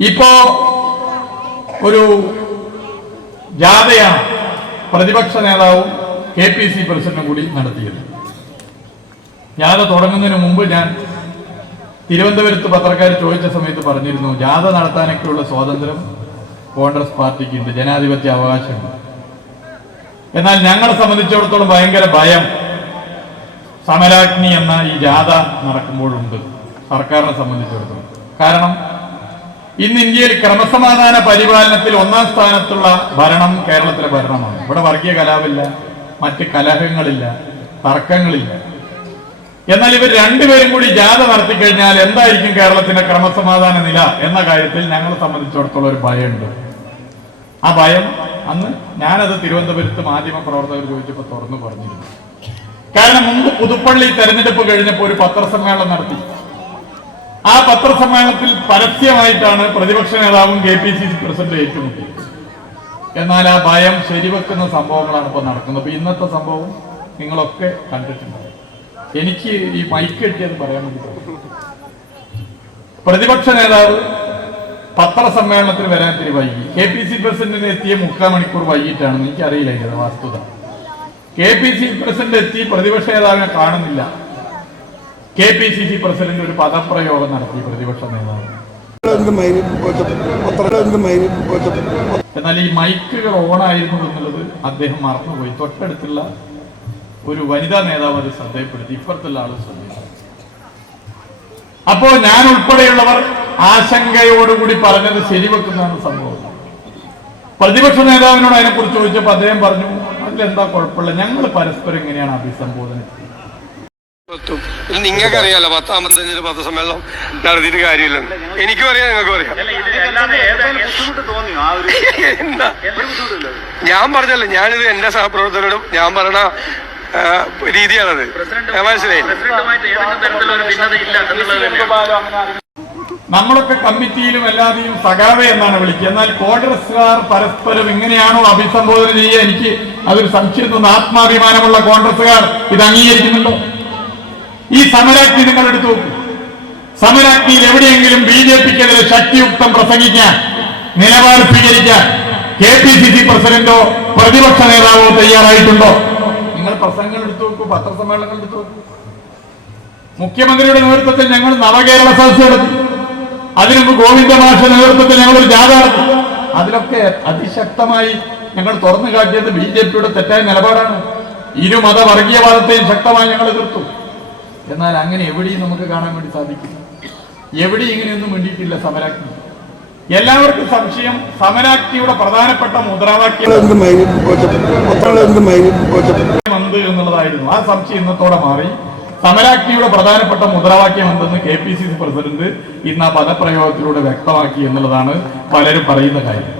ഇപ്പോ ഒരു ജാഥയാണ് പ്രതിപക്ഷ നേതാവും കെ പി സി പ്രസിഡന്റും കൂടി നടത്തിയത്. ജാഥ തുടങ്ങുന്നതിന് മുമ്പ് ഞാൻ തിരുവനന്തപുരത്ത് പത്രക്കാർ ചോദിച്ച സമയത്ത് പറഞ്ഞിരുന്നു ജാഥ നടത്താനൊക്കെയുള്ള സ്വാതന്ത്ര്യം കോൺഗ്രസ് പാർട്ടിക്കുണ്ട് ജനാധിപത്യ അവകാശമുണ്ട്. എന്നാൽ ഞങ്ങളെ സംബന്ധിച്ചിടത്തോളം ഭയങ്കര ഭയം സമരാഗ്നി എന്ന ഈ ജാഥ നടക്കുമ്പോഴുണ്ട് സർക്കാരിനെ സംബന്ധിച്ചിടത്തോളം. കാരണം ഇന്ന് ഇന്ത്യയിൽ ക്രമസമാധാന പരിപാലനത്തിൽ ഒന്നാം സ്ഥാനത്തുള്ള ഭരണം കേരളത്തിലെ ഭരണമാണ്. ഇവിടെ വർഗീയ കലാപില്ല മറ്റ് കലഹങ്ങളില്ല തർക്കങ്ങളില്ല. എന്നാൽ ഇവർ രണ്ടുപേരും കൂടി ജാഥ നടത്തി കഴിഞ്ഞാൽ എന്തായിരിക്കും കേരളത്തിന്റെ ക്രമസമാധാന നില എന്ന കാര്യത്തിൽ ഞങ്ങളെ സംബന്ധിച്ചിടത്തോളം ഒരു ഭയമുണ്ട്. ആ ഭയം അന്ന് ഞാനത് തിരുവനന്തപുരത്ത് മാധ്യമ പ്രവർത്തകർ ചോദിച്ചപ്പോൾ തുറന്നു പറഞ്ഞിരുന്നു. കാരണം മുമ്പ് പുതുപ്പള്ളി തെരഞ്ഞെടുപ്പ് കഴിഞ്ഞപ്പോൾ ഒരു പത്രസമ്മേളനം നടത്തി. ആ പത്രസമ്മേളനത്തിൽ പരസ്യമായിട്ടാണ് പ്രതിപക്ഷ നേതാവും K P C C president ഏറ്റുമുട്ടിയത്. എന്നാൽ ആ ഭയം ശരിവെക്കുന്ന സംഭവങ്ങളാണ് ഇപ്പോൾ നടക്കുന്നത്. അപ്പൊ ഇന്നത്തെ സംഭവം നിങ്ങളൊക്കെ കണ്ടിട്ടുണ്ടാവും. എനിക്ക് ഈ മൈക്ക് കിട്ടിയത് പറയാൻ വേണ്ടി പ്രതിപക്ഷ നേതാവ് പത്രസമ്മേളനത്തിൽ വരാൻ തിരി വൈകി. കെ പി സി പ്രസിഡന്റിന് എത്തിയ മുക്കാൽ മണിക്കൂർ വൈകിട്ടാണെന്ന് എനിക്കറിയില്ല വസ്തുത. കെ പി സി പ്രസിഡന്റ് എത്തി പ്രതിപക്ഷ നേതാവിനെ കാണുന്നില്ല. K P C C president ഒരു പദപ്രയോഗം നടത്തി പ്രതിപക്ഷ നേതാവ്. എന്നാൽ ഈ മൈക്കുകൾ ഓണായിരുന്നു എന്നുള്ളത് അദ്ദേഹം മറന്നുപോയി. തൊട്ടടുത്തുള്ള ഒരു വനിതാ നേതാവ് അത് ശ്രദ്ധയപ്പെടുത്തി ഇപ്പുറത്തുള്ള ആൾ ശ്രദ്ധിച്ചു അപ്പോ ഞാൻ ഉൾപ്പെടെയുള്ളവർ ആശങ്കയോടുകൂടി പറഞ്ഞത് ശരിവെക്കുന്നതാണ് സംഭവം. പ്രതിപക്ഷ നേതാവിനോട് അതിനെക്കുറിച്ച് ചോദിച്ചപ്പോൾ അദ്ദേഹം പറഞ്ഞു അതിലെന്താ കുഴപ്പമില്ല ഞങ്ങൾ പരസ്പരം എങ്ങനെയാണ് അഭിസംബോധന ചെയ്യുന്നത്? ഇത് നിങ്ങൾക്ക് അറിയാലോ പത്താമത്തഞ്ചിന് പത്രസമ്മേളനം നടത്തിയിട്ട് കാര്യമില്ലെന്ന്. എനിക്കും അറിയാം നിങ്ങൾക്കും അറിയാം. ഞാൻ പറഞ്ഞല്ലോ ഞാനിത് എന്റെ സഹപ്രവർത്തകരോടും ഞാൻ പറഞ്ഞ രീതിയാണത്. മനസ്സിലായി? നമ്മളൊക്കെ കമ്മിറ്റിയിലും എല്ലാതെയും സഖാവേ എന്നാണ് വിളിക്കുക. എന്നാൽ കോൺഗ്രസ്സുകാർ പരസ്പരം എങ്ങനെയാണോ അഭിസംബോധന ചെയ്യുക? എനിക്ക് അതൊരു സംശയം തോന്നുന്നു ആത്മാഭിമാനമുള്ള കോൺഗ്രസ്സുകാർ ഇത് അംഗീകരിക്കുന്നുണ്ടോ? ഈ സമരാഗ്നി നിങ്ങൾ എടുത്തു സമരാഗ്നിയിൽ എവിടെയെങ്കിലും ബി ജെ പിക്കെതിരെ ശക്തിയുക്തം പ്രസംഗിക്കാൻ നിലപാട് സ്വീകരിക്കാൻ കെ പി സി സി പ്രസിഡന്റോ പ്രതിപക്ഷ നേതാവോ തയ്യാറായിട്ടുണ്ടോ? നിങ്ങൾ പ്രസംഗങ്ങൾ എടുത്തു നോക്കൂ പത്രസമ്മേളനങ്ങൾ എടുത്തു നോക്കൂ. മുഖ്യമന്ത്രിയുടെ നേതൃത്വത്തിൽ ഞങ്ങൾ നവകേരള സദസ് നടത്തി. അതിനുമ്പ് ഗോവിന്ദ മാഷ നേതൃത്വത്തിൽ ഒരു ജാഥ നടത്തി. അതിലൊക്കെ അതിശക്തമായി ഞങ്ങൾ തുറന്നു കാട്ടിയത് ബി ജെ പിയുടെ തെറ്റായ നിലപാടാണ്. ഇരു മത വർഗീയവാദത്തെയും ശക്തമായി ഞങ്ങൾ എതിർത്തു. എന്നാൽ അങ്ങനെ എവിടെയും നമുക്ക് കാണാൻ വേണ്ടി സാധിക്കും. എവിടെയും ഇങ്ങനെയൊന്നും വേണ്ടിയിട്ടില്ല സമരാജ്ഞി. എല്ലാവർക്കും സംശയം സമരാജ്ഞിയുടെ പ്രധാനപ്പെട്ട മുദ്രാവാക്യം എന്ത് എന്നുള്ളതായിരുന്നു. ആ സംശയം ഇന്നത്തോടെ മാറി. സമരാജ്ഞിയുടെ പ്രധാനപ്പെട്ട മുദ്രാവാക്യം എന്തെന്ന് K P C C president ഇന്ന് ആ പദപ്രയോഗത്തിലൂടെ വ്യക്തമാക്കി എന്നുള്ളതാണ് പലരും പറയുന്ന കാര്യം.